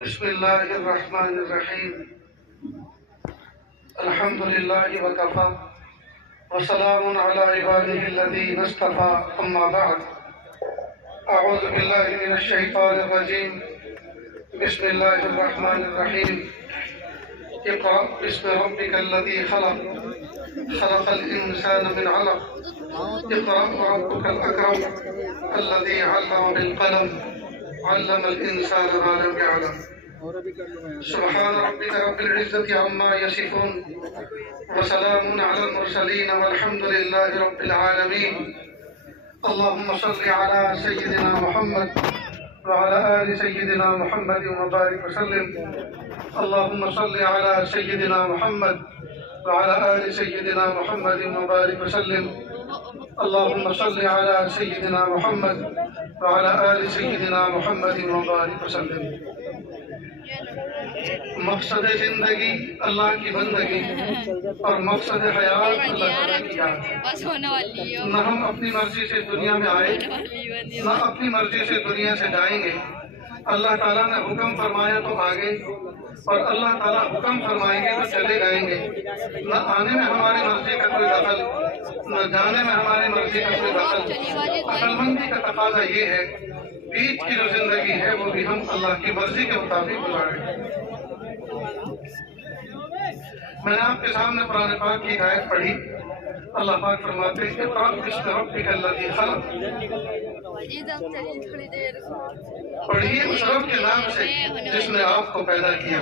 بسم الله الرحمن الرحيم. الحمد لله وكفى وسلام على عباده الذين اصطفى. أما بعد، أعوذ بالله من الشيطان الرجيم. بسم الله الرحمن الرحيم. اقرأ باسم ربك الذي خلق، خلق الإنسان من علق. اقرأ وربك الأكرم الذي علم بالقلم، علم الإنسان ما لم يعلم. سبحان ربك رب العزة عما يصفون وسلام على المرسلين والحمد لله رب العالمين. اللهم صل على سيدنا محمد وعلى آل سيدنا محمد وبارك وسلم. اللهم صل على سيدنا محمد وعلى آل سيدنا محمد وبارك وسلم. اللهم صل على سيدنا محمد وعلى آل سيدنا محمد وبارك وسلم. مقصد زندگی اللہ کی بندگی اور مقصد حیات اللہ تعالیٰ کی یاد. نہ ہم اپنی مرضی سے دنیا میں آئے نہ اپنی مرضی سے دنیا سے جائیں گے. اللہ تعالیٰ نے حکم فرمایا تو آگے، اور اللہ تعالیٰ حکم فرمائیں گے تو چلے جائیں گے. نہ آنے میں ہماری مرضی کا کوئی دخل، نہ جانے میں ہماری مرضی کا کوئی دخل. عقل مندی کا تقاضا یہ ہے بیچ کی جو زندگی ہے وہ بھی ہم اللہ کی مرضی کے مطابق گزاریں. میں نے آپ کے سامنے قرآن پاک کی آیت پڑھی. اللہ پاک فرماتے ہیں اقرأ باسم ربک الذی خلق. پڑھیے اس رب کے نام سے جس نے آپ کو پیدا کیا.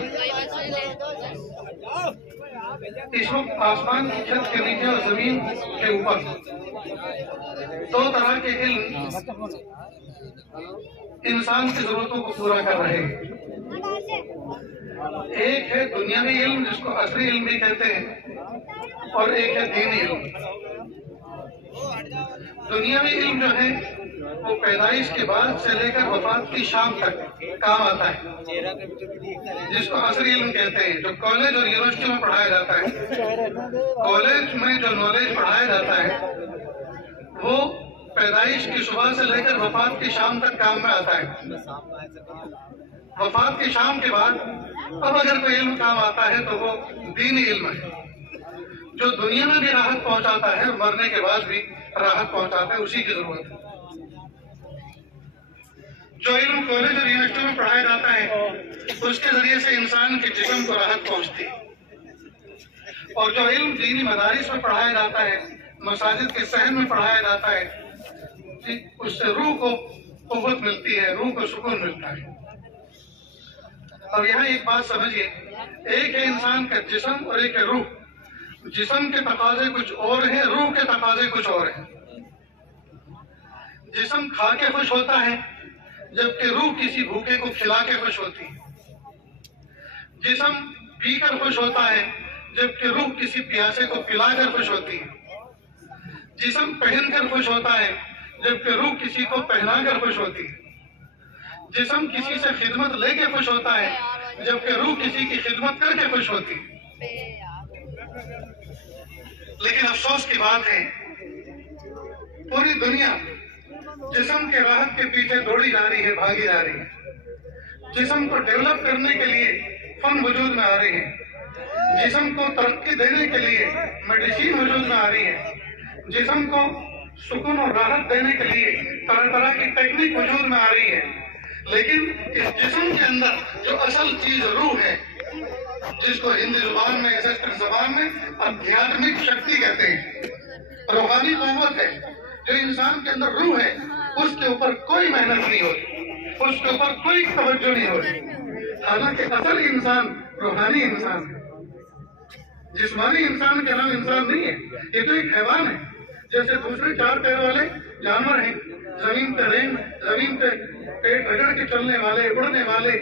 اس وقت آسمان کی چھت کے نیچے اور زمین کے اوپر دو طرح کے علم انسان کی ضرورتوں کو پورا کر رہے ہیں. ایک ہے دنیاوی علم جس کو عصری علم بھی کہتے ہیں، اور ایک ہے دینی علم. دنیاوی علم جو ہے وہ پیدائش کے بعد سے لے کر وفات کی شام تک کام آتا ہے، جس کو عصری علم کہتے ہیں. جو کالج اور یونیورسٹی میں پڑھایا جاتا ہے، کالج میں جو نالج پڑھایا جاتا ہے وہ پیدائش کی صبح سے لے کر وفات کی شام تک کام میں آتا ہے. وفات کی شام کے بعد اب اگر کوئی علم کام آتا ہے تو وہ دینی علم ہے، جو دنیا میں بھی راحت پہنچاتا ہے، مرنے کے بعد بھی راحت پہنچاتا ہے. اسی کی ضرورت ہے. جو علم کالج اور یونیورسٹی میں پڑھایا جاتا ہے اس کے ذریعے سے انسان کے جسم کو راحت پہنچتی ہے، اور جو علم دینی مدارس میں پڑھایا جاتا ہے، مساجد کے صحن میں پڑھایا جاتا ہے، اس سے روح کو قوت ملتی ہے، روح کو سکون ملتا ہے. اب یہاں ایک بات سمجھیے، ایک ہے انسان کا جسم اور ایک ہے روح. جسم کے تقاضے کچھ اور ہیں، روح کے تقاضے کچھ اور ہیں. جسم کھا کے خوش ہوتا ہے جبکہ روح کسی بھوکے کو کھلا کے خوش ہوتی ہے. جسم پی کر خوش ہوتا ہے جبکہ روح کسی پیاسے کو پلا کر خوش ہوتی ہے. جسم پہن کر خوش ہوتا ہے جبکہ روح کسی کو پہنا کر خوش ہوتی ہے. جسم کسی سے خدمت لے کے خوش ہوتا ہے جبکہ روح کسی کی خدمت کر کے خوش ہوتی ہے. لیکن افسوس کی بات ہے پوری دنیا جسم کے راحت کے پیچھے دوڑی جا رہی ہے، بھاگی جا رہی ہے. جسم کو ڈیولپ کرنے کے لیے فن وجود میں آ رہے ہیں. جسم کو ترقی دینے کے لیے میڈیسین وجود میں آ رہی ہے. جسم کو سکون اور راحت دینے کے لیے طرح طرح کی ٹیکنیک وجود میں آ رہی ہے. لیکن اس جسم کے اندر جو اصل چیز روح ہے، جس کو ہندی زبان میں سنسکرت زبان میں آدھیاتمک شکتی کہتے ہیں، روحانی قوت ہے جو انسان کے اندر روح ہے، اس کے اوپر کوئی محنت نہیں ہوتی، اس کے اوپر کوئی توجہ نہیں ہوتی. حالانکہ اصل انسان روحانی انسان ہے. جسمانی انسان کا نام انسان نہیں ہے، یہ تو ایک حیوان ہے. جیسے دوسرے چار پیر والے جانور ہیں، زمین پہ پیٹ رگڑ کے چلنے والے، اڑنے والے،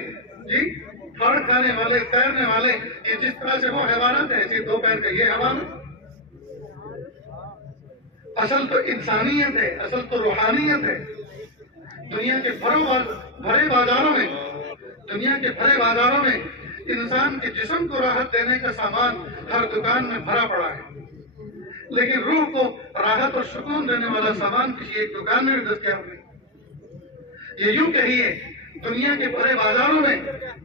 پھاڑ کھانے والے، تیرنے والے، یہ جس طرح سے وہ حیوانات ہیں ایسے دو پیر کا یہ حیوان. اصل تو انسانیت ہے، اصل تو روحانیت ہے. دنیا کے بھرے بازاروں میں انسان کے جسم کو راحت دینے کا سامان ہر دکان میں بھرا پڑا ہے، لیکن روح کو راحت اور سکون دینے والا سامان کسی ایک دکان میں بھی دستیاب نہیں. یہ یوں کہیے دنیا کے بڑے بازاروں میں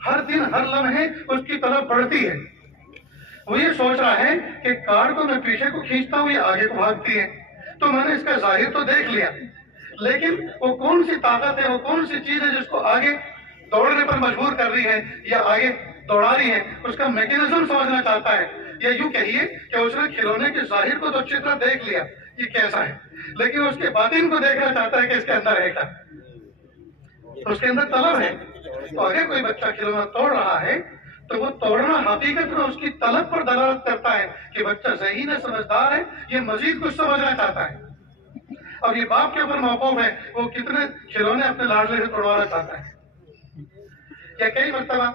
ہر دن ہر لمحے اس کی طرف بڑھتی ہے. وہ یہ سوچ رہا ہے کہ کار کو میں پیچھے کو کھینچتا ہوں یہ آگے کو بھاگتی ہے, تو میں نے اس کا ظاہر تو دیکھ لیا, لیکن وہ کون سی طاقت ہے, وہ کون سی چیز ہے جس کو آگے دوڑنے پر مجبور کر رہی ہے یا آگے دوڑا رہی ہے, اس کا میکینزم سمجھنا چاہتا ہے. یا یوں کہیے کہ اس نے کھلونے کے ظاہر کو تو اچھی طرح دیکھ لیا یہ کیسا ہے, لیکن اس کے باطن کو دیکھنا چاہتا ہے کہ اس کے اندر ہے کیا, اس کے اندر طلب ہے. تو اگر کوئی بچہ کھلونا توڑ رہا ہے تو وہ توڑنا حقیقت میں اس کی طلب پر دلالت کرتا ہے کہ بچہ ذہین ہے, سمجھدار ہے, یہ مزید کچھ سمجھنا چاہتا ہے. اور یہ باپ کے اوپر موقوف ہے وہ کتنے کھلونے اپنے لاڈلے سے توڑوانا چاہتا ہے. یا کئی مرتبہ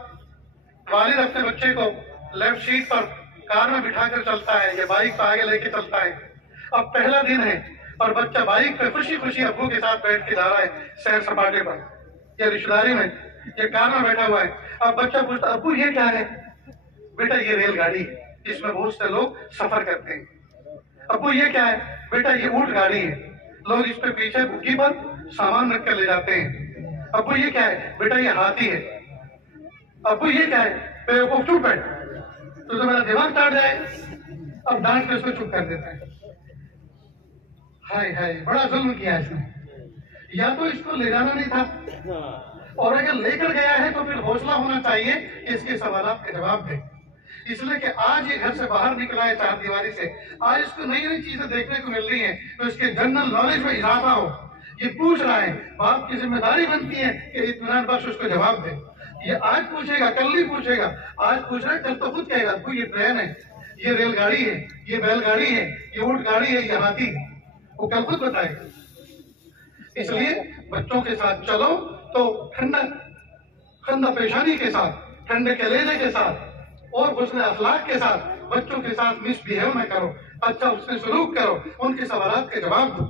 والد اپنے بچے کو لیفٹ سیٹ پر کار میں بٹھا کر چلتا ہے یا بائک پہ آگے لے کے چلتا ہے. اب پہلا دن ہے اور بچہ بائک پہ خوشی خوشی ابو کے ساتھ بیٹھ کے جا رہا ہے سیر سپاٹے پر یا رشتے داری میں یا کار میں بیٹھا ہوا ہے. اب بچہ پوچھتا ابو یہ کیا ہے؟ بیٹا یہ ریل گاڑی ہے, اس میں بہت سے لوگ سفر کرتے ہیں. ابو یہ کیا ہے؟ بیٹا یہ اونٹ گاڑی ہے, لوگ اس پہ پیچھے بگی پر سامان رکھ کر لے جاتے ہیں. ابو یہ کیا ہے؟ بیٹا یہ ہاتھی ہے. ابو یہ کیا ہے؟ بیوقوف چپ بیٹھ, تو میرا دماغ چاٹ جائے. اب ڈانٹ کے اس کو چپ کر دیتا ہے. ہائے ہائے بڑا ظلم کیا اس نے, یا تو اس کو لے جانا نہیں تھا, اور اگر لے کر گیا ہے تو پھر حوصلہ ہونا چاہیے کہ اس کے سوالات کے جواب دے. اس لیے کہ آج یہ گھر سے باہر نکلا ہے چار دیواری سے, آج اس کو نئی نئی چیزیں دیکھنے کو مل رہی ہیں, تو اس کے جنرل نالج میں اضافہ ہو. یہ پوچھ رہا ہے, باپ کی ذمہ داری بنتی ہے کہ اطمینان بخش اس کو جواب دے. یہ آج پوچھے گا کل نہیں پوچھے گا, آج پوچھ رہا ہے کل تو خود کہے گا ابو یہ ٹرین ہے, یہ ریل گاڑی ہے, یہ بیل گاڑی ہے, یہ اونٹ گاڑی ہے, یہ ہاتھی ہے, وہ کل خود بتائے گا. اس لیے بچوں کے ساتھ چلو تو ٹھنڈا پیشانی کے ساتھ, ٹھنڈے کلیجے کے ساتھ اور حسن اخلاق کے ساتھ بچوں کے ساتھ مس بہیو نہ کرو, اچھا اس سے سلوک کرو, ان کے سوالات کے جواب دو.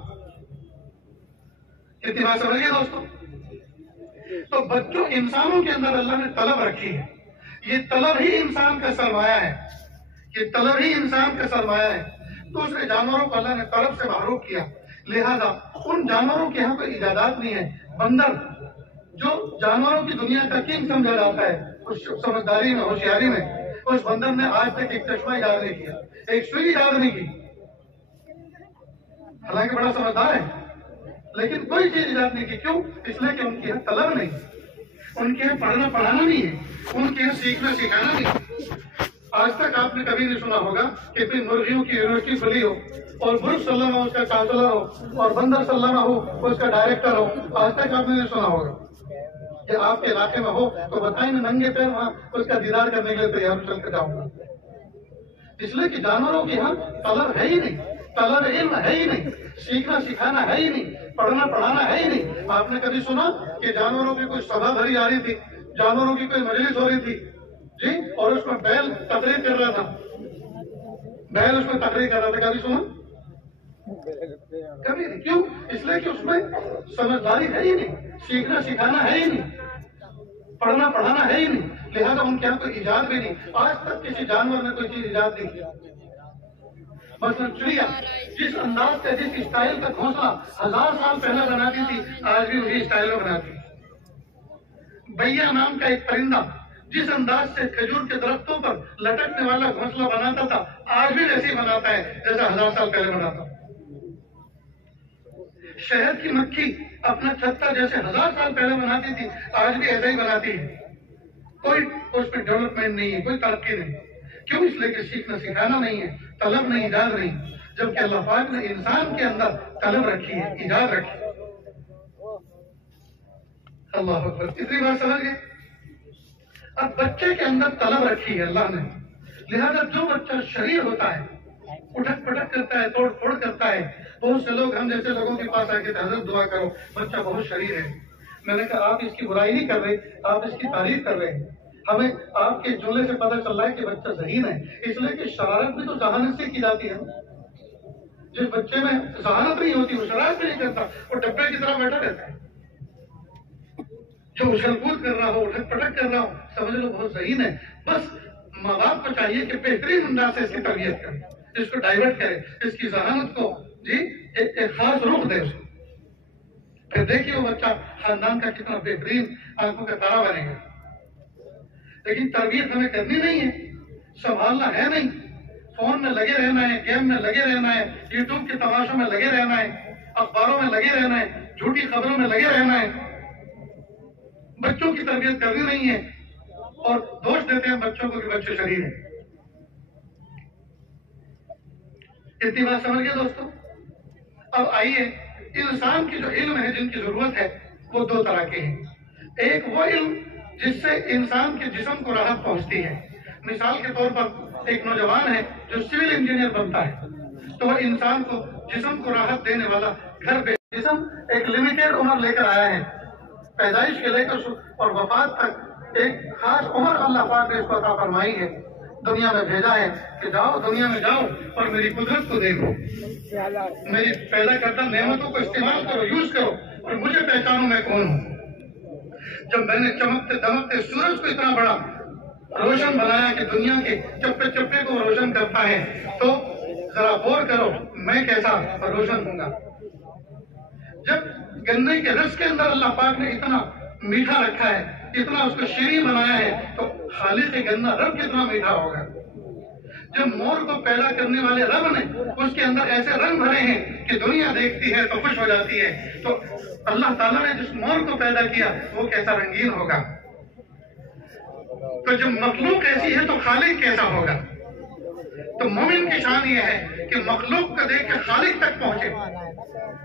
کتنی بات سمجھ گئے دوستوں؟ تو بچوں انسانوں کے اندر اللہ نے طلب رکھی ہے, یہ طلب ہی انسان کا سرمایہ ہے, یہ طلب ہی انسان کا سرمایہ ہے. دوسرے جانوروں کو اللہ نے طلب سے محروم کیا, لہذا ان جانوروں کے یہاں کوئی ایجادات نہیں ہے. بندر جو جانوروں کی دنیا کا کنگ سمجھا جاتا ہے اس سمجھداری میں, ہوشیاری میں, اس بندر نے آج تک ایک چشمہ ایجاد نہیں کیا, ایک سوئی ایجاد نہیں کی, حالانکہ بڑا سمجھدار ہے, لیکن کوئی چیز ایجاد نہیں کی. کیوں؟ اس لیے کہ ان کے یہاں طلب نہیں, ان کے یہاں پڑھنا پڑھانا نہیں ہے, ان کے یہاں سیکھنا سکھانا نہیں. آج تک آپ نے کبھی نہیں سنا ہوگا کہ پھر مرغیوں کی یونیورسٹی کھلی ہو اور مرغ سلامہ اس کا چانسلر ہو اور بندر سلامہ ہو اس کا ڈائریکٹر ہو. آج تک آپ نے نہیں سنا ہوگا. کہ آپ کے علاقے میں ہو تو بتائیں میں ننگے پیر وہاں اس کا دیدار کرنے کے لیے تیار چل کر جاؤں گا. اس لیے کہ جانوروں کے یہاں طلب ہے ہی نہیں, طلب علم ہے ہی نہیں, سیکھنا سکھانا ہے ہی نہیں, پڑھنا پڑھانا ہے ہی نہیں. آپ نے کبھی سنا کہ جانوروں کی کوئی سبھا بھری آ رہی تھی, جانوروں کی کوئی مجلس ہو رہی تھی جی, اور اس میں بیل تقریر کر رہا تھا, بیل اس میں تقریر کر رہا تھا, کبھی سنا؟ کبھی نہیں. کیوں؟ اس لیے کہ اس میں سمجھداری ہے ہی نہیں, سیکھنا سکھانا ہے ہی نہیں, پڑھنا پڑھانا ہے ہی نہیں. لہذا ان کے یہاں کوئی ایجاد بھی نہیں. آج تک کسی جانور نے کوئی چیز ایجاد نہیں کی. مثلا چڑیا جس انداز کا, جس اسٹائل کا گھونسلہ 1000 سال پہلے بناتی تھی, آج بھی وہی اسٹائل میں بناتی. بیا نام کا ایک پرندہ جس انداز سے کھجور کے درختوں پر لٹکنے والا گھونسلہ بناتا تھا, آج بھی ویسے ہی بناتا ہے جیسا 1000 سال پہلے بناتا. شہد کی مکھی اپنا چھتا جیسے 1000 سال پہلے بناتی تھی, آج بھی ایسا ہی بناتی ہے. کوئی اس میں ڈیولپمنٹ نہیں ہے, کوئی ترقی نہیں. کیوں؟ اس لیے کہ سیکھنا سکھانا نہیں ہے, طلب نہیں, ایجاد نہیں. جبکہ اللہ پاک نے انسان کے اندر طلب رکھی ہے, ایجاد رکھی ہے. اللہ اکبر. اتنی بات سمجھ گئے؟ اب بچے کے اندر طلب رکھی ہے اللہ نے, لہذا جو بچہ شریر ہوتا ہے, اٹھک پٹک کرتا ہے, توڑ پھوڑ کرتا ہے. بہت سے لوگ ہم جیسے لوگوں کے پاس آ کے حضرت دعا کرو, بچہ بہت شریر ہے. میں نے کہا آپ اس کی برائی نہیں کر رہے, آپ اس کی تعریف کر رہے ہیں. ہمیں آپ کے جملے سے پتہ چل رہا ہے کہ بچہ ذہین ہے, اس لیے کہ شرارت بھی تو ذہانت سے کی جاتی ہے. جس بچے میں ذہانت نہیں ہوتی وہ شرارت نہیں کرتا, وہ ڈبے کی طرح بیٹھا رہتا ہے. جو اچھل کود کر رہا ہو, اٹھک پٹک کر رہا ہو, سمجھ لو بہت ذہین ہے. بس ماں باپ کو چاہیے کہ بہترین انداز سے اس کی تربیت کرے, اس کو ڈائیورٹ کرے, اس کی ذہانت کو جی ایک خاص رخ دے. اس کو پھر دیکھیے وہ بچہ خاندان کا کتنا بہترین آنکھوں کا تارا بنے گا. لیکن تربیت ہمیں کرنی نہیں ہے، سنبھالنا ہے نہیں، فون میں لگے رہنا ہے، گیم میں لگے رہنا ہے، یوٹیوب کے تماشوں میں لگے رہنا ہے، اخباروں میں لگے رہنا ہے، جھوٹی خبروں میں لگے رہنا ہے، بچوں کی تربیت کرنی نہیں ہے، اور دوست دیتے ہیں بچوں کو کہ بچے شریر ہیں۔ اتنی بات سمجھ گئے دوستوں؟ اب آئیے، انسان کی جو علم ہے جن کی ضرورت ہے وہ دو طرح کے ہیں۔ ایک وہ علم جس سے انسان کے جسم کو راحت پہنچتی ہے، مثال کے طور پر ایک نوجوان ہے جو سول انجینئر بنتا ہے تو وہ انسان کو جسم کو راحت دینے والا گھر پہ، جسم ایک لمیٹیڈ عمر لے کر آیا ہے، پیدائش کے لے کر اور وفات تک ایک خاص عمر اللہ پاک نے اس کو عطا فرمائی ہے، دنیا میں بھیجا ہے کہ جاؤ دنیا میں جاؤ اور میری قدرت کو دیکھو، میری پیدا کردہ نعمتوں کو استعمال کرو، یوز کرو، اور مجھے پہچانو میں کون ہوں۔ جب میں نے چمکتے دمکتے سورج کو اتنا بڑا روشن بنایا کہ دنیا کے چپے چپے کو روشن کرتا ہے، تو ذرا غور کرو میں کیسا روشن ہوں گا۔ جب گنے کے رس کے اندر اللہ پاک نے اتنا میٹھا رکھا ہے، اتنا اس کو شیریں بنایا ہے، تو خالق گنا رب کتنا میٹھا ہوگا۔ جب مور کو پیدا کرنے والے رب نے اس کے اندر ایسے رنگ بھرے ہیں کہ دنیا دیکھتی ہے تو خوش ہو جاتی ہے، تو اللہ تعالیٰ نے جس مور کو پیدا کیا وہ کیسا رنگین ہوگا۔ تو جب مخلوق ایسی ہے تو خالق کیسا ہوگا۔ تو مومن کی شان یہ ہے کہ مخلوق کو دیکھ کے خالق تک پہنچے،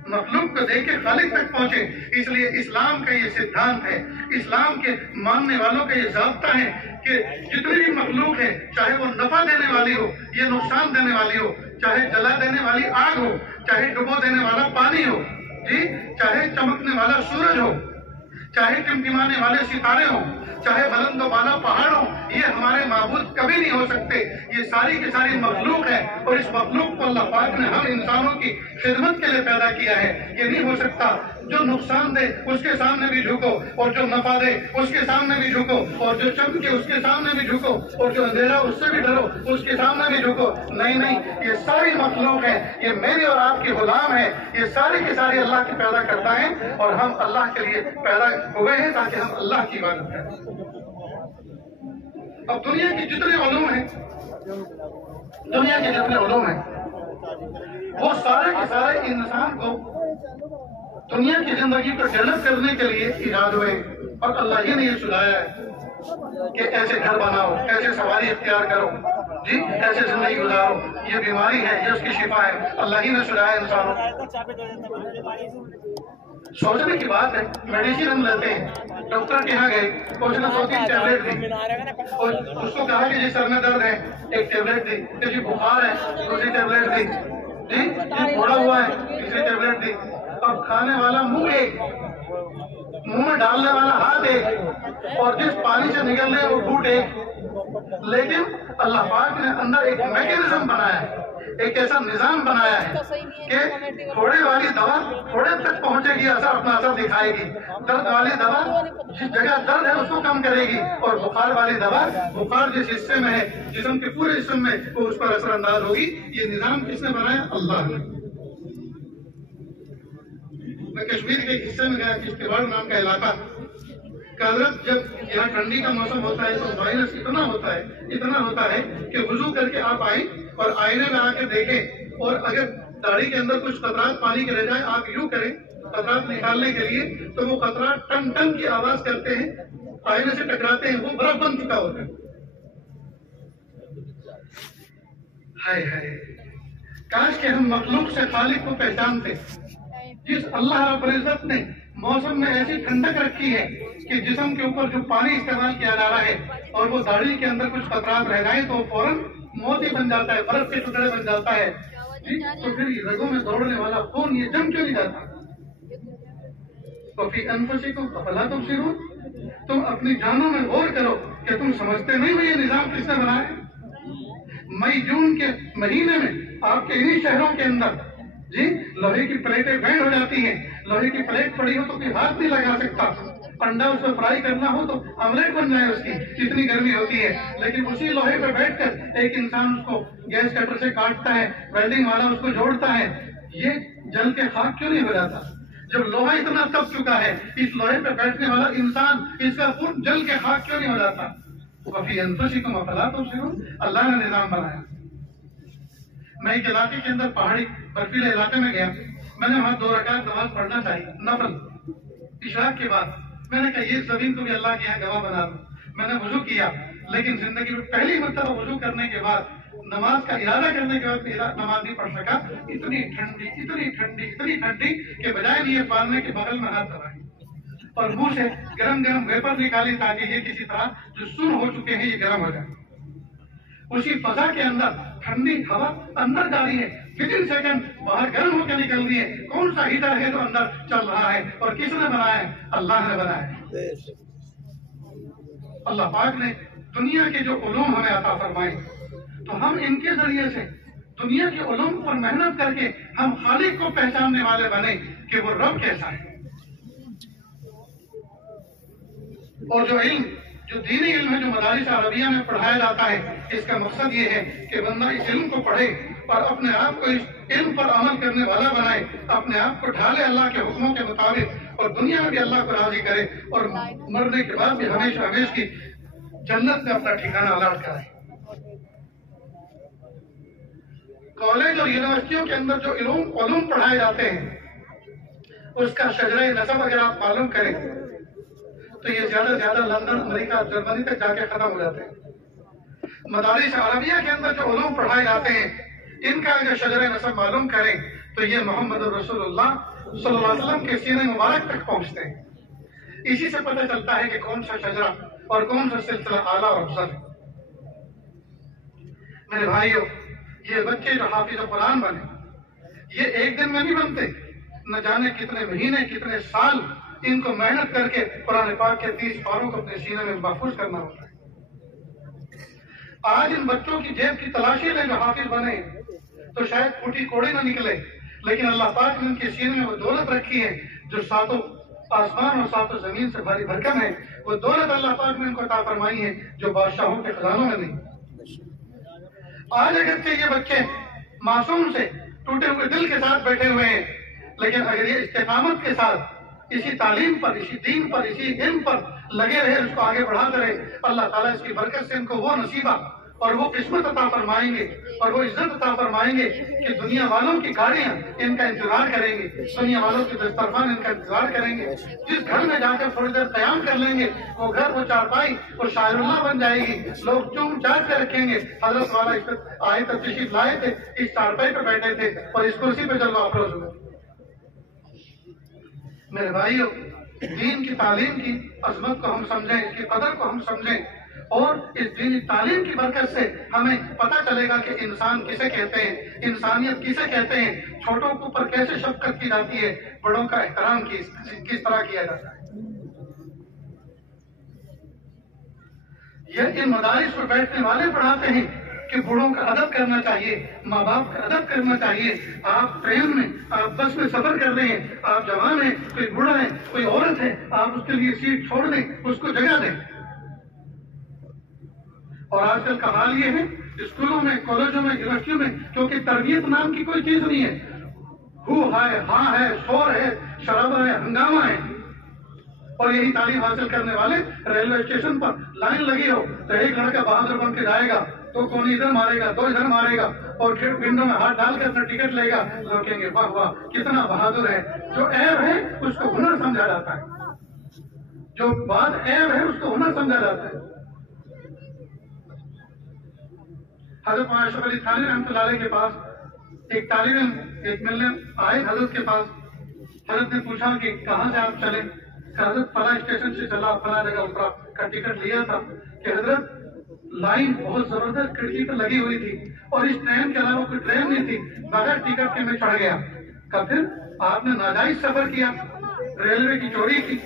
مخلوق کو دیکھ کے خالق تک پہنچے۔ اس لیے اسلام کا یہ سدھانت ہے، اسلام کے ماننے والوں کا یہ ضابطہ ہے کہ جتنی بھی مخلوق ہے، چاہے وہ نفع دینے والی ہو یا نقصان دینے والی ہو، چاہے جلا دینے والی آگ ہو، چاہے ڈبو دینے والا پانی ہو، جی، چاہے چمکنے والا سورج ہو، چاہے ٹمٹمانے والے ستارے ہوں، چاہے بلند و بالا پہاڑ ہوں، یہ ہمارے معبود کبھی نہیں ہو سکتے۔ یہ ساری کی ساری مخلوق ہے، اور اس مخلوق کو اللہ پاک نے ہم انسانوں کی خدمت کے لیے پیدا کیا ہے۔ یہ نہیں ہو سکتا جو نقصان دے اس کے سامنے بھی جھکو، اور جو نفع دے اس کے سامنے بھی جھکو، اور جو چمکے اس کے سامنے بھی جھکو، اور جو اندھیرا اس سے بھی ڈرو اس کے سامنے بھی جھکو۔ نہیں نہیں، یہ ساری مخلوق ہے، یہ میرے اور آپ کے غلام ہے، یہ سارے کے سارے اللہ کی پیدا کرتا ہے، اور ہم اللہ کے لیے پیدا ہوئے ہیں تاکہ ہم اللہ کی عبادت کریں۔ اب دنیا کے جتنے علوم ہیں، وہ سارے کے سارے انسان کو دنیا کی زندگی کو ڈیولپ کرنے کے لیے ایجاد ہوئے، اور اللہ ہی نے یہ سنایا ہے کہ ایسے گھر بناؤ، ایسے سواری اختیار کرو، جی، ایسے زندگی گزارو، یہ بیماری ہے، یہ اس کی شفا ہے، اللہ ہی نے سنایا انسانوں۔ سوچنے کی بات ہے، میڈیسن ہم لیتے ہیں، ڈاکٹر کے یہاں گئے، اس نے 2-3 ٹیبلٹ دی، اور اس کو کہا کہ جی سر میں درد ہے، ایک ٹیبلٹ دی، کہ جی بخار ہے، دوسری ٹیبلٹ دی، جی پھوڑا ہوا ہے، تیسری ٹیبلٹ دی، اور کھانے والا منہ ایک، منہ میں ڈالنے والا ہاتھ ایک، اور جس پانی سے نکلنے وہ گھوٹ ایک۔ لیکن اللہ پاک نے اندر ایک میکینزم بنایا ہے، ایک ایسا نظام بنایا ہے کہ تھوڑے والی دوا تھوڑے تک پہنچے گی، اثر اپنا اثر دکھائے گی، درد والی دوا جس جگہ درد ہے اس کو کم کرے گی، اور بخار والی دوا بخار جس حصے میں ہے جسم کے پورے جسم میں وہ اس پر اثر انداز ہوگی۔ یہ نظام کس نے بنایا؟ اللہ نے۔ میں کشمیر کے ایک حصے میں گیا، کشتواڑ نام کا علاقہ، حضرت جب یہاں ٹھنڈی کا موسم ہوتا ہے تو وائرس اتنا ہوتا ہے کہ وضو کر کے آپ آئیں اور آئینے میں آ کے دیکھیں، اور اگر داڑھی کے اندر کچھ قطرات پانی کے رہ جائیں، آپ یوں کریں قطرات نکالنے کے لیے، تو وہ قطرات ٹن ٹن کی آواز کرتے ہیں، آئینے سے ٹکراتے ہیں، وہ برف بن چکا ہوتا ہے۔ ہائے ہائے، کاش کہ ہم مخلوق سے خالق کو پہچانتے۔ جس اللہ رب العزت نے موسم میں ایسی ٹھنڈک رکھی ہے کہ جسم کے اوپر جو پانی استعمال کیا جا رہا ہے، اور وہ داڑھی کے اندر کچھ قطرات رہ جائیں تو فوراً موتی بن جاتا ہے، برف کے ٹکڑے بن جاتا ہے، جی، تو پھر یہ رگوں میں دوڑنے والا خون یہ جم کیوں نہیں جاتا؟ وفی انفسکم افلا تبصرون، تم اپنی جانوں میں غور کرو کہ تم سمجھتے نہیں ہو یہ نظام کس نے بنایا ہے؟ مئی جون کے مہینے میں آپ کے انہی شہروں کے اندر، جی، لوہے کی پلیٹیں بینڈ ہو جاتی ہیں، لوہے کی پلیٹ پڑی ہو تو کوئی ہاتھ نہیں لگا سکتا، انڈا اس میں فرائی کرنا ہو تو آملیٹ بن جائے اس کی، کتنی گرمی ہوتی ہے، لیکن اسی لوہے پہ بیٹھ کر ایک انسان اس کو گیس کٹر سے کاٹتا ہے، ویلڈنگ والا اس کو جوڑتا ہے، یہ جل کے خاک کیوں نہیں ہو جاتا؟ جب لوہا اتنا تپ چکا ہے، اس لوہے پہ بیٹھنے والا انسان، اس کا خون جل کے خاک کیوں نہیں ہو جاتا؟ وفی انفسکم افلا تبصرون، اللہ نے نظام بنایا۔ میں ایک علاقے کے اندر پہاڑی برفیلے علاقے میں گیا، میں نے وہاں 2 رکعت نماز پڑھنا چاہیے نفل عشاء کے بعد۔ میں نے کہا یہ زمین کو بھی اللہ کے یہاں گواہ بنا دوں۔ میں نے وضو کیا، لیکن زندگی میں پہلی مرتبہ وضو کرنے کے بعد نماز کا ارادہ کرنے کے بعد نماز نہیں پڑھ سکا۔ اتنی ٹھنڈی اتنی ٹھنڈی اتنی ٹھنڈی کہ بجائے نیت باندھنے کے بغل میں ہاتھ دبائے اور منہ سے گرم گرم ویپر نکالی تاکہ یہ کسی طرح جو سن ہو چکے ہیں یہ گرم ہو جائے۔ اسی فضا کے اندر ٹھنڈی ہوا اندر جا رہی ہے، ودن سیکنڈ باہر گرم ہو کے نکل رہی ہے۔ کون سا ہیٹر ہے جو اندر چل رہا ہے اور کس نے بنایا ہے؟ اللہ نے بنایا ہے۔ اللہ پاک نے دنیا کے جو علوم ہمیں عطا فرمائے تو ہم ان کے ذریعے سے دنیا کے علوم پر محنت کر کے ہم خالق کو پہچاننے والے بنے کہ وہ رب کیسا ہے۔ اور جو علم جو دینی علم ہے جو مدارس عربیہ میں پڑھایا جاتا ہے، اس کا مقصد یہ ہے کہ بندہ اس علم کو پڑھے اور اپنے آپ کو اس علم پر عمل کرنے والا بنائے، اپنے آپ کو ڈھالے اللہ کے حکموں کے مطابق اور دنیا میں بھی اللہ کو راضی کرے اور مرنے کے بعد بھی ہمیشہ ہمیشہ کی جنت میں اپنا ٹھکانہ الاٹ کرے۔ کالج اور یونیورسٹیوں کے اندر جو علوم پڑھائے جاتے ہیں اس کا شجرہ نسب اگر آپ معلوم کریں تو یہ زیادہ سے زیادہ لندن، امریکہ، جرمنی تک جا کے ختم ہو جاتے ہیں۔ مدارس عربیہ کے اندر جو علوم پڑھائے جاتے ہیں ان کا اگر شجرہ نسب معلوم کریں تو یہ محمد رسول اللہ صلی اللہ علیہ وسلم کے سینے مبارک تک پہنچتے ہیں۔ اسی سے پتہ چلتا ہے کہ کون سا شجرہ اور کون سا سلسلہ اعلیٰ اور افضل ہے۔ میرے بھائیوں، یہ بچے جو حافظ قرآن بنے یہ ایک دن میں نہیں بنتے، نہ جانے کتنے مہینے کتنے سال ان کو محنت کر کے قرآن پاک کے 30 پاروں کو اپنے سینے میں محفوظ کرنا ہوتا ہے۔ آج ان بچوں کی جیب کی تلاشی میں جو حافظ بنے تو شاید پھوٹی کوڑی نہ نکلے، لیکن اللہ پاک نے ان کے سینے میں وہ دولت رکھی ہے جو 7 آسمان اور 7 زمین سے بھاری بھرکم ہے۔ وہ دولت اللہ پاک نے ان کو عطا فرمائی ہے جو بادشاہوں کے خزانوں میں نہیں۔ آج اگرچہ یہ بچے معصوم سے ٹوٹے ہوئے دل کے ساتھ بیٹھے ہوئے ہیں، لیکن اگر یہ استقامت کے ساتھ اسی تعلیم پر، اسی دین پر، اسی علم پر لگے رہے، اس کو آگے بڑھاتے رہے، اللہ تعالیٰ اس کی برکت سے ان کو وہ نصیبہ اور وہ قسمت عطا فرمائیں گے اور وہ عزت عطا فرمائیں گے کہ دنیا والوں کی گاڑیاں ان کا انتظار کریں گے، دنیا والوں کے دسترخوان ان کا انتظار کریں گے۔ جس گھر میں جا کر تھوڑی دیر قیام کر لیں گے وہ گھر وہ چارپائی اور شاعر اللہ بن جائے گی، لوگ چوم چاٹ کے رکھیں گے۔ حضرت والا آئے تب تشریف لائے تھے، اس چارپائی پہ بیٹھے تھے اور اس کرسی پہ جلوہ افروز ہوئے۔ میرے بھائیوں، دین کی تعلیم کی عظمت کو ہم سمجھیں، اس کی قدر کو ہم سمجھیں اور اس دینی تعلیم کی برکت سے ہمیں پتہ چلے گا کہ انسان کسے کہتے ہیں، انسانیت کسے کہتے ہیں، چھوٹوں کے اوپر کیسے شفقت کی جاتی ہے، بڑوں کا احترام کس طرح کیا جاتا ہے۔ یہ ان مدارس پر بیٹھنے والے پڑھاتے ہیں کہ بوڑھوں کا ادب کرنا چاہیے، ماں باپ کا ادب کرنا چاہیے۔ آپ ٹرین میں، آپ بس میں سفر کر رہے ہیں، آپ جوان ہیں، کوئی بوڑھا ہے، کوئی عورت ہے، آپ اس کے لیے سیٹ چھوڑ دیں، اس کو جگہ دیں۔ اور آج کل کا حال یہ ہے اسکولوں میں، کالجوں میں، یونیورسٹیوں میں، کیونکہ تربیت نام کی کوئی چیز نہیں ہے، ہو ہے، ہاں ہے، شور ہے، شرابہ ہے، ہنگامہ ہے، اور یہی تعلیم حاصل کرنے والے ریلوے اسٹیشن پر لائن لگی ہو تو ایک لڑکا بہادر بن کے جائے گا، تو کون ادھر مارے گا، تو ادھر مارے گا، اور پھر ونڈو میں ہاتھ ڈال کے اپنا ٹکٹ لے گا، لوگ کہیں گے واہ واہ کتنا بہادر ہے۔ جو عیب ہے اس کو ہنر سمجھا جاتا ہے، جو بات عیب ہے اس کو ہنر سمجھا جاتا ہے۔ حضرت مولانا اشرف علی تھانوی رحمۃ اللہ علیہ کے پاس ایک طالب علم ایک ملنے آئے حضرت کے پاس۔ حضرت نے پوچھا کہ کہاں سے آپ چلے؟ حضرت فلاں اسٹیشن سے چلا، فلاں جگہ اترا، کا ٹکٹ لیا تھا کہ حضرت لائن بہت زبردست کھڑکی پہ لگی ہوئی تھی اور اس ٹرین کے علاوہ کوئی ٹرین نہیں تھی، بغیر ٹکٹ کے میں چڑھ گیا۔ کہ پھر آپ نے ناجائز سفر کیا، ریلوے کی چوری کی،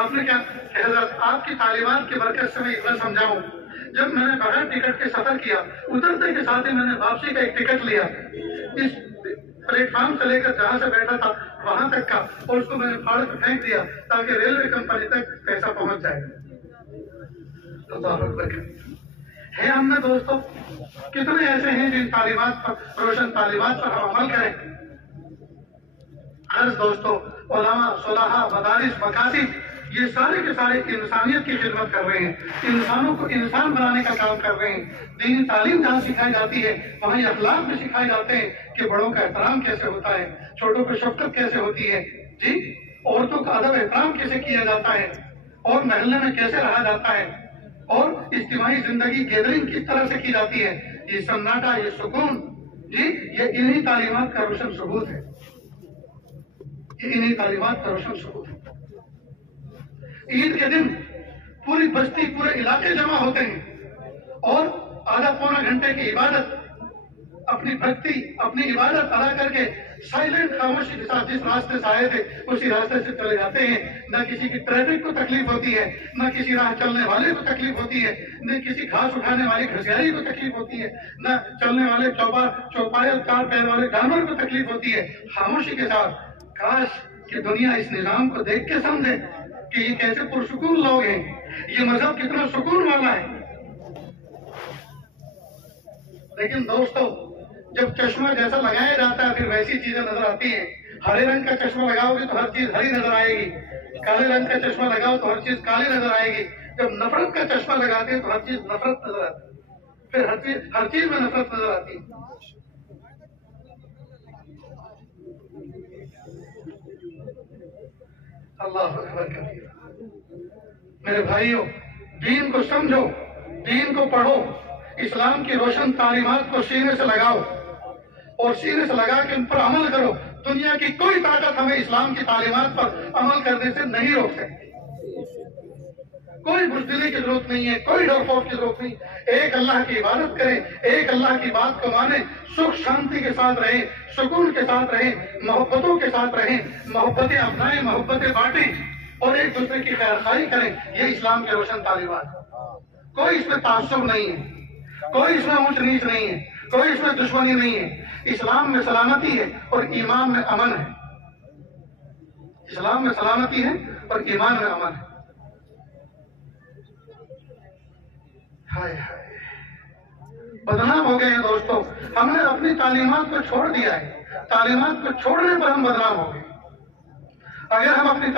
آپ نے کیا کہ حضرت آپ کی تعلیمات کی برکت سے میں اتنا سمجھاؤں، جب میں نے بغیر ٹکٹ کے سفر کیا، اترتے کے ساتھ ہی میں نے واپسی کا ایک ٹکٹ لیا، اس پلیٹ فارم سے لے کر جہاں سے بیٹھا تھا وہاں تک کا، اور اس کو میں نے پھاڑ کر پھینک دیا تاکہ ریلوے کمپنی تک پیسہ پہنچ جائے۔ اللہ اکبر ہے ہم نے دوستوں کتنے ایسے ہیں جن تعلیمات پر، روشن تعلیمات پر ہم عمل کریں۔ عرض دوستوں، علماء، صلحاء، مدارس، مکاتب یہ سارے کے سارے انسانیت کی خدمت کر رہے ہیں، انسانوں کو انسان بنانے کا کام کر رہے ہیں۔ دینی تعلیم جہاں سکھائی جاتی ہے وہاں یہ اخلاق بھی سکھائے جاتے ہیں کہ بڑوں کا احترام کیسے ہوتا ہے، چھوٹوں پہ شفقت کیسے ہوتی ہے، جی عورتوں کا ادب احترام کیسے کیا جاتا ہے، اور محلے میں کیسے رہا جاتا ہے، اور اجتماعی زندگی گیدرنگ کس طرح سے کی جاتی ہے۔ یہ سناٹا، یہ سکون، جی یہ انہی تعلیمات کا روشن ثبوت ہے، یہ انہی تعلیمات کا روشن ثبوت ہے۔ عید کے دن پوری بستی، پورے علاقے جمع ہوتے ہیں اور آدھا پونا گھنٹے کی عبادت، اپنی بھکتی، اپنی عبادت ادا کر کے سائلنٹ خاموشی کے ساتھ جس راستے سے آئے تھے اسی راستے سے چلے جاتے ہیں۔ نہ کسی کی ٹریفک کو تکلیف ہوتی ہے، نہ کسی راہ چلنے والے کو تکلیف ہوتی ہے، نہ کسی گھاس اٹھانے والی گھسیاری کو تکلیف ہوتی ہے، نہ چلنے والے چوپائے چار پیر والے جانور کو تکلیف ہوتی ہے۔ خاموشی کے ساتھ کاش کہ دنیا اس نظام کو دیکھ کے سمجھے کہ یہ کیسے پرسکون لوگ ہیں، یہ مذہب کتنا سکون والا ہے۔ لیکن دوستو جب چشمہ جیسا لگایا جاتا ہے پھر ویسی چیزیں نظر آتی ہیں۔ ہرے رنگ کا چشمہ لگاؤ گے تو ہر چیز ہری نظر آئے گی، کالے رنگ کا چشمہ لگاؤ تو ہر چیز کالی نظر آئے گی۔ جب نفرت کا چشمہ لگاتے ہیں تو ہر چیز نفرت نظر آتی ہے، پھر ہر چیز میں نفرت نظر آتی ہے۔ اللہ اکبر کبیرہ۔ میرے بھائیوں، دین کو سمجھو، دین کو پڑھو، اسلام کی روشن تعلیمات کو سینے سے لگاؤ اور سینے سے لگا کے ان پر عمل کرو۔ دنیا کی کوئی طاقت ہمیں اسلام کی تعلیمات پر عمل کرنے سے نہیں روک سکتی۔ کوئی بزدلی کی ضرورت نہیں ہے، کوئی ڈر خوف کی ضرورت نہیں۔ ایک اللہ کی عبادت کریں، ایک اللہ کی بات کو مانیں، سکھ شانتی کے ساتھ رہیں، سکون کے ساتھ رہیں، محبتوں کے ساتھ رہیں، محبتیں اپنائیں، محبتیں بانٹیں اور ایک دوسرے کی خیر خواہی کریں۔ یہ اسلام کے روشن تعلیمات ہے۔ کوئی اس میں تعصب نہیں ہے، کوئی اس میں اونچ نیچ نہیں ہے، کوئی اس میں دشمنی نہیں ہے۔ اسلام میں سلامتی ہے اور ایمان میں امن ہے۔ اسلام میں سلامتی ہے اور ایمان میں امن ہے۔ ہائے ہائے، بدنام ہو گئے ہیں دوستو، ہم نے اپنی تعلیمات کو چھوڑ دیا ہے، تعلیمات کو چھوڑنے پر ہم بدنام ہو گئے۔ اگر ہم اپنی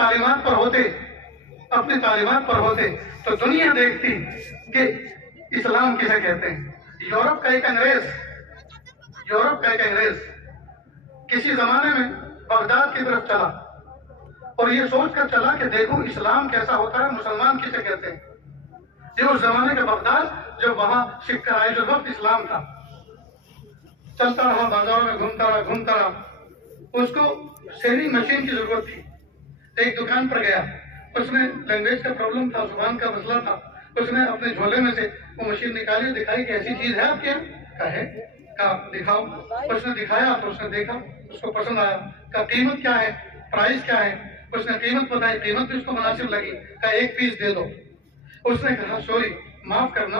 تعلیمات پر ہوتے تو دنیا دیکھتی کہ اسلام کسے کہتے ہیں۔ یورپ کا ایک انگریز کسی زمانے میں بغداد کی طرف چلا اور یہ سوچ کر چلا کہ دیکھو اسلام کیسا ہوتا ہے، مسلمان کسے کہتے ہیں۔ یہ اس زمانے کا بغداد جو وہاں سکھ کر آئے، جو وقت اسلام تھا۔ چلتا رہا، بازاروں میں گھومتا رہا۔ اس کو سیلنگ مشین کی ضرورت تھی۔ ایک دکان پر گیا، اس نے لینگویج کا پرابلم تھا، زبان کا مسئلہ تھا۔ اس نے اپنے جھولے میں سے وہ مشین نکالی، دکھائی کہ ایسی چیز ہے آپ کے یہاں؟ کہا دکھاؤ۔ اس نے دکھایا تو اس نے دیکھا، اس کو پسند آیا۔ کہا قیمت کیا ہے، پرائز کیا ہے؟ اس نے قیمت بتائی، قیمت بھی اس کو مناسب لگی۔ کہا ایک پیس دے دو۔ اس نے کہا سوری، معاف کرنا،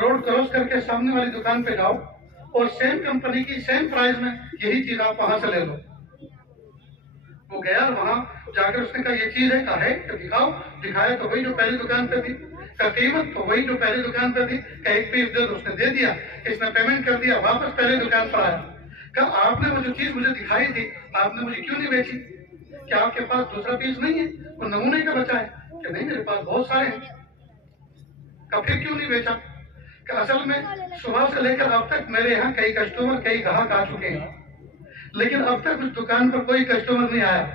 روڈ کراس کر کے سامنے والی دکان پہ جاؤ اور سیم کمپنی کی سیم پرائز میں یہی چیز آپ وہاں سے لے لو۔ وہ گیا، وہاں جا کر اس نے کہا یہ چیز ہے؟ کہا ہے، کہ دکھاؤ۔ دکھایا تو وہی جو پہلی دکان پہ تھی۔ کہا قیمت تو وہی جو پہلی دکان پہ تھی۔ کہا ایک پیس دے دو۔ اس نے دے دیا، اس نے پیمنٹ کر دیا، واپس پہلی دکان پر آیا۔ کہا آپ نے وہ جو چیز مجھے دکھائی تھی آپ نے مجھے کیوں نہیں بیچی؟ کیا آپ کے پاس دوسرا پیس نہیں ہے، وہ نمونے کا بچا ہے؟ کہ نہیں، میرے پاس بہت سارے ہیں۔ کہا پھر کیوں نہیں بیچا؟ کہ اصل میں صبح سے لے کر اب تک میرے یہاں کئی کسٹمر، کئی گاہک آ چکے ہیں، لیکن اب تک اس دکان پر کوئی کسٹمر نہیں آیا۔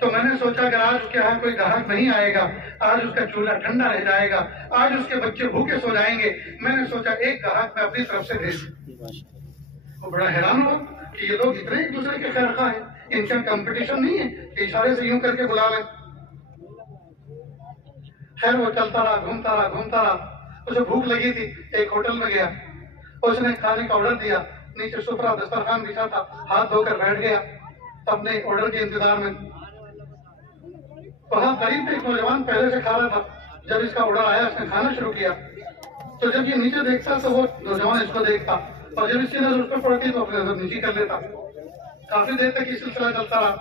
تو میں نے سوچا اگر آج اس کے یہاں کوئی گاہک نہیں آئے گا، آج اس کا چولہا ٹھنڈا رہ جائے گا، آج اس کے بچے بھوکے سو جائیں گے، میں نے سوچا ایک گاہک میں اپنی طرف سے بھیج دوں۔ وہ بڑا حیران ہوا کہ یہ لوگ اتنے ایک دوسرے کے خیر خواہ ہیں، ان کا کمپٹیشن نہیں ہے کہ اشارے سے یوں کر کے بلا لیں۔ خیر وہ چلتا رہا۔ اسے بھوک لگی تھی، ایک ہوٹل میں گیا، اس نے کھانے کا آرڈر دیا، نیچے سفرہ دسترخوان بچھا تھا، ہاتھ دھو کر بیٹھ گیا اپنے آرڈر کے انتظار میں۔ وہاں قریب ایک نوجوان پہلے سے کھا رہا تھا۔ جب اس کا آرڈر آیا اس نے کھانا شروع کیا تو جب یہ نیچے دیکھتا تو وہ نوجوان اس کو دیکھتا اور جب اس کی نظر اس پہ پڑتی تو اپنی نظر نیچی کر لیتا۔ کافی دیر تک یہ سلسلہ چلتا رہا۔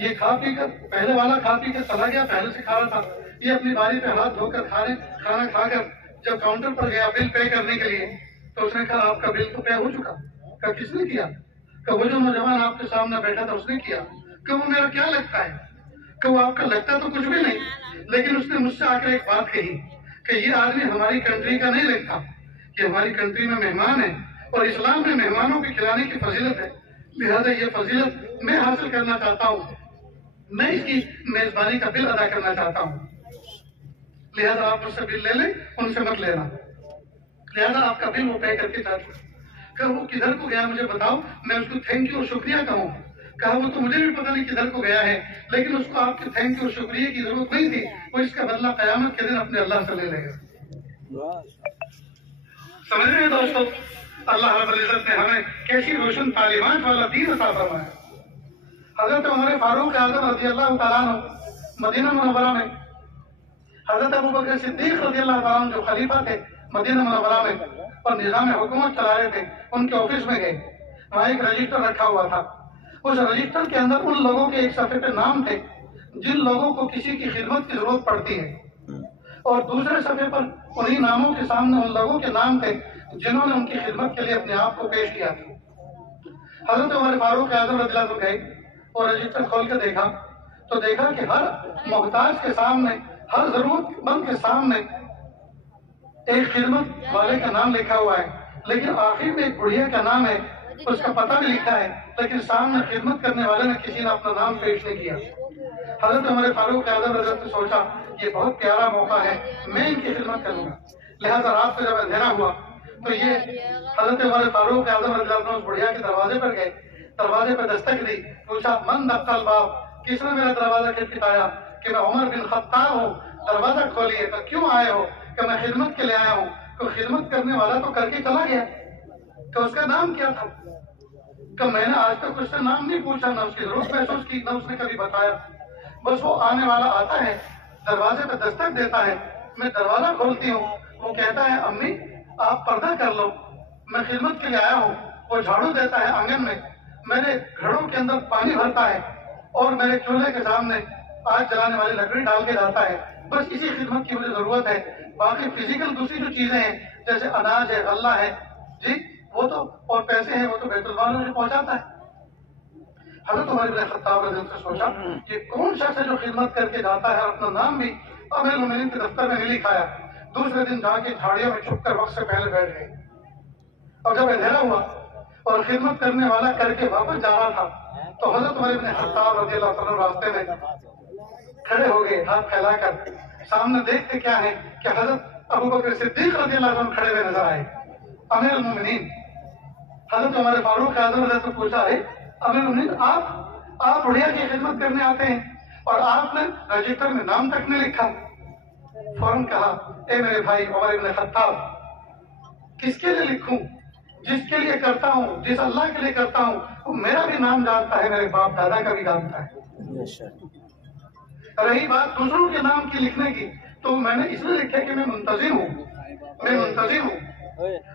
یہ کھا پی کر، پہلے والا کھا پی کے چلا گیا، پہلے سے کھا رہا تھا۔ یہ اپنی باری پہ ہاتھ دھو کر کھانا کھا کر جب کاؤنٹر پر گیا بل پے کرنے کے لیے تو اس نے کہا آپ کا بل تو پے ہو چکا۔ کہا کس نے کیا؟ کہ وہ جو نوجوان آپ کے سامنے بیٹھا تھا اس نے کیا۔ کہ وہ میرا کیا لگتا ہے؟ کہ وہ آپ کا لگتا تو کچھ بھی نہیں، لیکن اس نے مجھ سے آ کر ایک بات کہی کہ یہ آدمی ہماری کنٹری کا نہیں لگتا، کہ ہماری کنٹری میں مہمان ہے اور اسلام میں مہمانوں کے کھلانے کی فضیلت ہے، لہذا یہ فضیلت میں حاصل کرنا چاہتا ہوں، میں اس کی میزبانی کا بل ادا کرنا چاہتا ہوں، لہذا آپ مجھ سے بل لے لیں، ان سے مت لینا، لہذا آپ کا بل وہ پے کر کے چاہتا ہوں۔ کہ وہ کدھر کو گیا مجھے بتاؤ، میں اس کو تھینک یو اور شکریہ کہوں؟ کہا وہ تو مجھے بھی پتہ نہیں کدھر کو گیا ہے، لیکن اس کو آپ کے تھینک یو اور شکریہ کی ضرورت نہیں تھی، وہ اس کا بدلہ قیامت کے دن اپنے اللہ سے لے لے گا۔ سمجھ رہے ہیں دوستو، اللہ رب العزت نے ہمیں کیسی روشن تعلیمات والا دین عطا فرمایا۔ حضرت عمر فاروق اعظم رضی اللہ تعالیٰ عنہ مدینہ منورہ میں، حضرت ابوبکر صدیق رضی اللہ تعالیٰ عنہ جو خلیفہ تھے مدینہ منورہ میں اور نظام حکومت چلا رہے تھے، ان کے آفس میں گئے، وہاں ایک رجسٹر رکھا ہوا تھا، اس رجسٹر کے اندر ان لوگوں کے ایک صفحے پہ نام تھے جن لوگوں کو کسی کی خدمت کی ضرورت پڑتی ہے، اور دوسرے صفحے پر انہی ناموں کے سامنے ان لوگوں کے نام تھے جنہوں نے ان کی خدمت کے لیے اپنے آپ کو پیش کیا تھا۔ حضرت عمر فاروق اعظم رضی اللہ عنہ گئے اور رجسٹر کھول کے دیکھا تو دیکھا کہ ہر محتاج کے سامنے، ہر ضرورت مند کے سامنے ایک خدمت والے کا نام لکھا ہوا ہے، لیکن آخر میں ایک بڑھیا کا نام ہے، اس کا پتہ بھی لکھا ہے، لیکن سامنے خدمت کرنے والے نے کسی نے اپنا نام پیش نہیں کیا۔ حضرت عمر فاروق اعظم رضی اللہ عنہ نے سوچا یہ بہت پیارا موقع ہے، میں ان کی خدمت کروں گا، لہذا رات کو جب اندھیرا ہوا تو یہ حضرت عمر فاروق اعظم رضی اللہ عنہ اس بڑھیا کے دروازے پر گئے، دروازے پہ دستک دی، پوچھا من دق الباب، کس نے میرا دروازہ کھٹکھٹایا؟ کہ میں عمر بن خطاب ہوں، دروازہ کھولیے۔ تو کیوں آئے ہو؟ کہ میں خدمت کے لیے آیا ہوں۔ تو خدمت کرنے والا تو کر کے چلا گیا، کہ اس کا نام کیا تھا؟ کہ میں نے آج تک اس سے نام نہیں پوچھا، نہ اس کی ضرورت محسوس کی، نہ اس نے کبھی بتایا، بس وہ آنے والا آتا ہے، دروازے پہ دستک دیتا ہے، میں دروازہ کھولتی ہوں، وہ کہتا ہے امی آپ پردہ کر لو، میں خدمت کے لیے آیا ہوں، وہ جھاڑو دیتا ہے آنگن میں، میرے گھڑوں کے اندر پانی بھرتا ہے اور میرے چولہے کے سامنے آگ جلانے والی لکڑی ڈال کے جاتا ہے، بس اسی خدمت کی مجھے ضرورت ہے، باقی فزیکل دوسری جو چیزیں ہیں جیسے اناج ہے، غلہ ہے، جی وہ تو اور پیسے ہیں وہ تو بیت المال میں پہنچاتا ہے۔ حضرت عمر بن خطاب رضی اللہ عنہ نے سوچا کہ کون شخص ہے جو خدمت کر کے جاتا ہے اور اپنا نام بھی امیر المومنین کے دفتر میں نہیں لکھایا۔ دوسرے دن جا کے جھاڑیوں میں چھپ کر وقت سے پہلے بیٹھ گئے، اور جب اندھیرا ہوا اور خدمت کرنے والا کر کے واپس جا رہا تھا تو حضرت عمر بن خطاب رضی اللہ عنہ راستے میں کھڑے ہو گئے ہاتھ پھیلا کر، سامنے دیکھتے کیا ہے کہ حضرت ابوبکر صدیق رضی اللہ عنہ کھڑے ہوئے نظر آئے، امیر المومنین۔ حضرت عمر فاروق اعظم رضی اللہ عنہ سے پوچھا ہے امیر المومنین آپ بڑھیا کی خدمت کرنے آتے ہیں اور آپ نے رجسٹر میں نام تک نہیں لکھا؟ فوراً کہا اے میرے بھائی عمر بن خطاب، کس کے لیے لکھوں؟ جس کے لیے کرتا ہوں، جس اللہ کے لیے کرتا ہوں وہ میرا بھی نام جانتا ہے، میرے باپ دادا کا بھی جانتا ہے۔ رہی بات دوسروں کے نام کی لکھنے کی تو میں نے اس لیے لکھا کہ میں منتظم ہوں،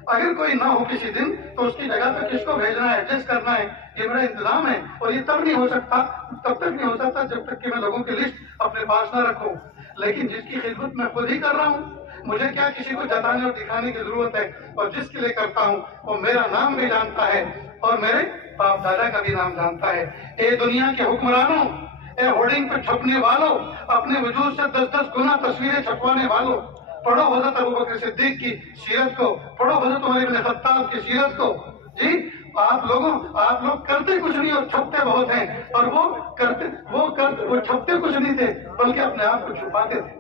اگر کوئی نہ ہو کسی دن تو اس کی جگہ پہ کس کو بھیجنا ہے، ایڈجسٹ کرنا ہے، یہ میرا انتظام ہے، اور یہ تب تک نہیں ہو سکتا جب تک کہ میں لوگوں کی لسٹ اپنے پاس نہ رکھوں، لیکن جس کی خدمت میں خود ہی کر رہا ہوں مجھے کیا کسی کو جتانے اور دکھانے کی ضرورت ہے، اور جس کے لیے کرتا ہوں وہ میرا نام بھی جانتا ہے اور میرے باپ دادا کا بھی نام جانتا ہے۔ اے دنیا کے حکمرانوں، اے ہورڈنگ پہ چھپنے والوں، اپنے وجود سے 10 گنا تصویریں چھپوانے والوں، پڑھو حضرت ابوبکر صدیق کی سیرت کو، پڑھو حضرت عمر بن خطاب کی سیرت کو۔ جی آپ لوگ کرتے کچھ نہیں اور چھپتے بہت ہیں، اور وہ چھپتے کچھ نہیں تھے بلکہ اپنے آپ کو چھپاتے تھے،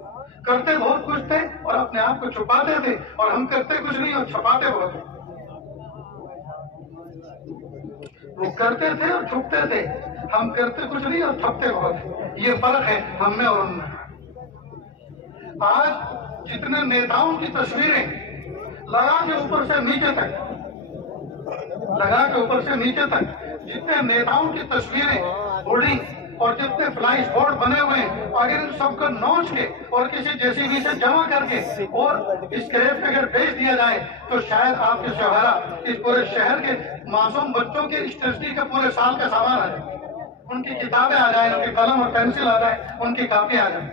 کرتے بہت کچھ تھے اور اپنے آپ کو چھپاتے تھے، اور ہم کرتے کچھ نہیں اور چھپاتے بہت ہیں۔ وہ کرتے تھے اور چھپتے تھے، ہم کرتے کچھ نہیں اور چھپتے بہت ہیں، یہ فرق ہے ہم میں اور ان میں۔ آج جتنے نیتاؤں کی تصویریں لگا کے اوپر سے نیچے تک جتنے نیتاؤں کی تصویریں ہورڈنگ اور جتنے فلائش بورڈ بنے ہوئے ہیں، اگر ان سب کو نوچ کے اور کسی JCB سے جمع کر کے اور اسکریپ پہ اگر بھیج دیا جائے تو شاید آپ کے شہرا اس پورے شہر کے معصوم بچوں کے اسٹیشنری کا پورے سال کا سامان آ جائے، ان کی کتابیں آ جائیں، ان کی قلم اور پینسل آ جائے، ان کی کاپی آ جائیں۔